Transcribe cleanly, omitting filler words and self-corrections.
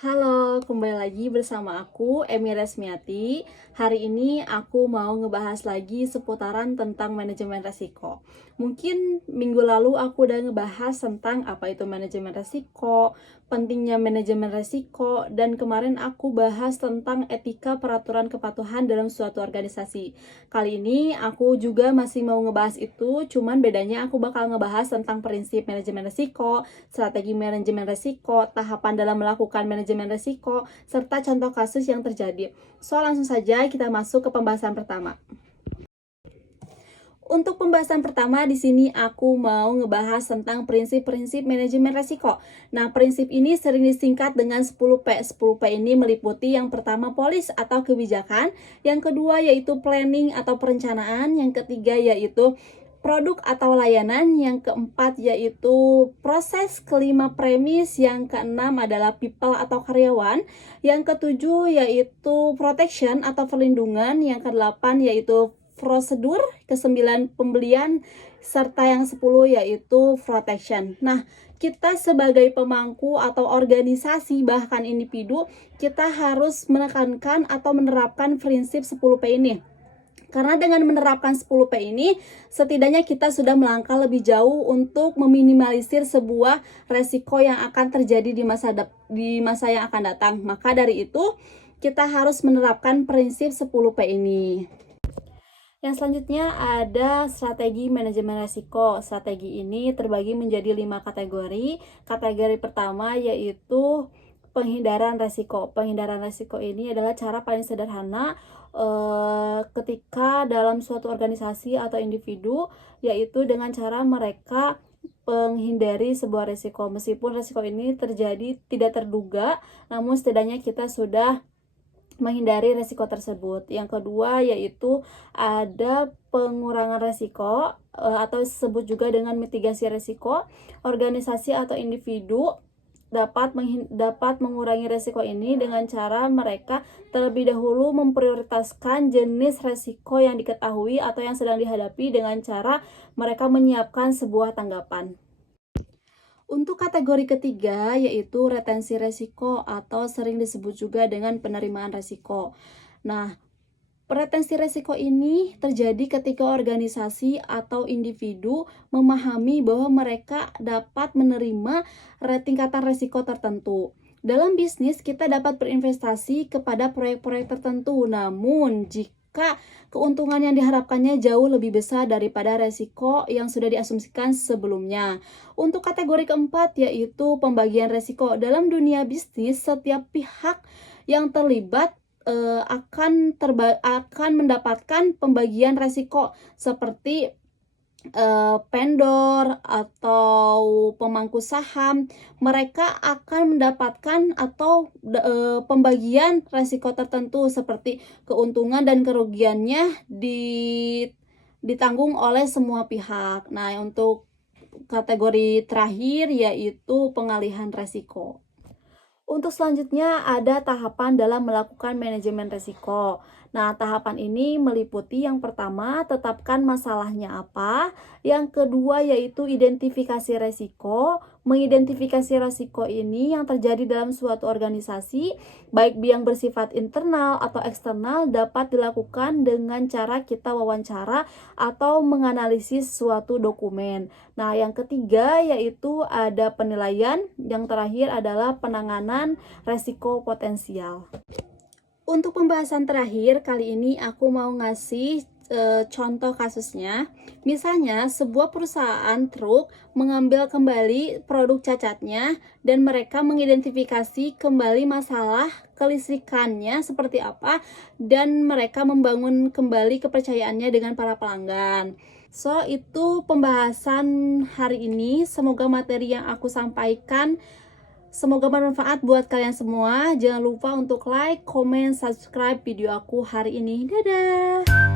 Halo, kembali lagi bersama aku, Emi Resmiati. Hari ini aku mau ngebahas lagi seputaran tentang manajemen resiko. Mungkin minggu lalu aku udah ngebahas tentang apa itu manajemen resiko, pentingnya manajemen resiko, dan kemarin aku bahas tentang etika peraturan kepatuhan dalam suatu organisasi. Kali ini aku juga masih mau ngebahas itu, cuman bedanya aku bakal ngebahas tentang prinsip manajemen resiko, strategi manajemen resiko, tahapan dalam melakukan manajemen resiko, serta contoh kasus yang terjadi. So, langsung saja kita masuk ke pembahasan pertama. Untuk pembahasan pertama di sini aku mau ngebahas tentang prinsip-prinsip manajemen resiko. Nah, prinsip ini sering disingkat dengan 10P. 10P ini meliputi yang pertama polis atau kebijakan, yang kedua yaitu planning atau perencanaan, yang ketiga yaitu produk atau layanan, yang keempat yaitu proses, kelima premis, yang keenam adalah people atau karyawan, yang ketujuh yaitu protection atau perlindungan, yang kedelapan yaitu prosedur, kesembilan pembelian, serta yang 10 yaitu protection. Nah, kita sebagai pemangku atau organisasi bahkan individu, kita harus menekankan atau menerapkan prinsip 10P ini. Karena dengan menerapkan 10P ini, setidaknya kita sudah melangkah lebih jauh untuk meminimalisir sebuah resiko yang akan terjadi di masa yang akan datang. Maka dari itu, kita harus menerapkan prinsip 10P ini. Yang selanjutnya ada strategi manajemen resiko. Strategi ini terbagi menjadi 5 kategori. Kategori pertama yaitu penghindaran resiko. Penghindaran resiko ini adalah cara paling sederhana ketika dalam suatu organisasi atau individu, yaitu dengan cara mereka menghindari sebuah resiko. Meskipun resiko ini terjadi tidak terduga, namun setidaknya kita sudah menghindari resiko tersebut. Yang kedua yaitu ada pengurangan resiko atau disebut juga dengan mitigasi resiko. Organisasi atau individu dapat mengurangi resiko ini dengan cara mereka terlebih dahulu memprioritaskan jenis resiko yang diketahui atau yang sedang dihadapi dengan cara mereka menyiapkan sebuah tanggapan. Untuk kategori ketiga yaitu retensi resiko atau sering disebut juga dengan penerimaan resiko. Nah, retensi resiko ini terjadi ketika organisasi atau individu memahami bahwa mereka dapat menerima tingkatan resiko tertentu. Dalam bisnis, kita dapat berinvestasi kepada proyek-proyek tertentu, namun jika keuntungan yang diharapkannya jauh lebih besar daripada resiko yang sudah diasumsikan sebelumnya. Untuk kategori keempat yaitu pembagian resiko. Dalam dunia bisnis, setiap pihak yang terlibat akan mendapatkan pembagian resiko seperti vendor atau pemangku saham. Mereka akan mendapatkan atau pembagian resiko tertentu seperti keuntungan dan kerugiannya ditanggung oleh semua pihak. Nah, untuk kategori terakhir yaitu pengalihan resiko. Untuk selanjutnya ada tahapan dalam melakukan manajemen resiko. Nah, tahapan ini meliputi yang pertama, tetapkan masalahnya apa. Yang kedua yaitu identifikasi resiko. Mengidentifikasi resiko ini yang terjadi dalam suatu organisasi, baik yang bersifat internal atau eksternal, dapat dilakukan dengan cara kita wawancara atau menganalisis suatu dokumen. Nah, yang ketiga yaitu ada penilaian. Yang terakhir adalah penanganan resiko potensial. Untuk pembahasan terakhir, kali ini aku mau ngasih contoh kasusnya. Misalnya, sebuah perusahaan truk mengambil kembali produk cacatnya dan mereka mengidentifikasi kembali masalah kelistrikannya seperti apa dan mereka membangun kembali kepercayaannya dengan para pelanggan. So, itu pembahasan hari ini. Semoga materi yang aku sampaikan semoga bermanfaat buat kalian semua. Jangan lupa untuk like, comment, subscribe video aku hari ini. Dadah!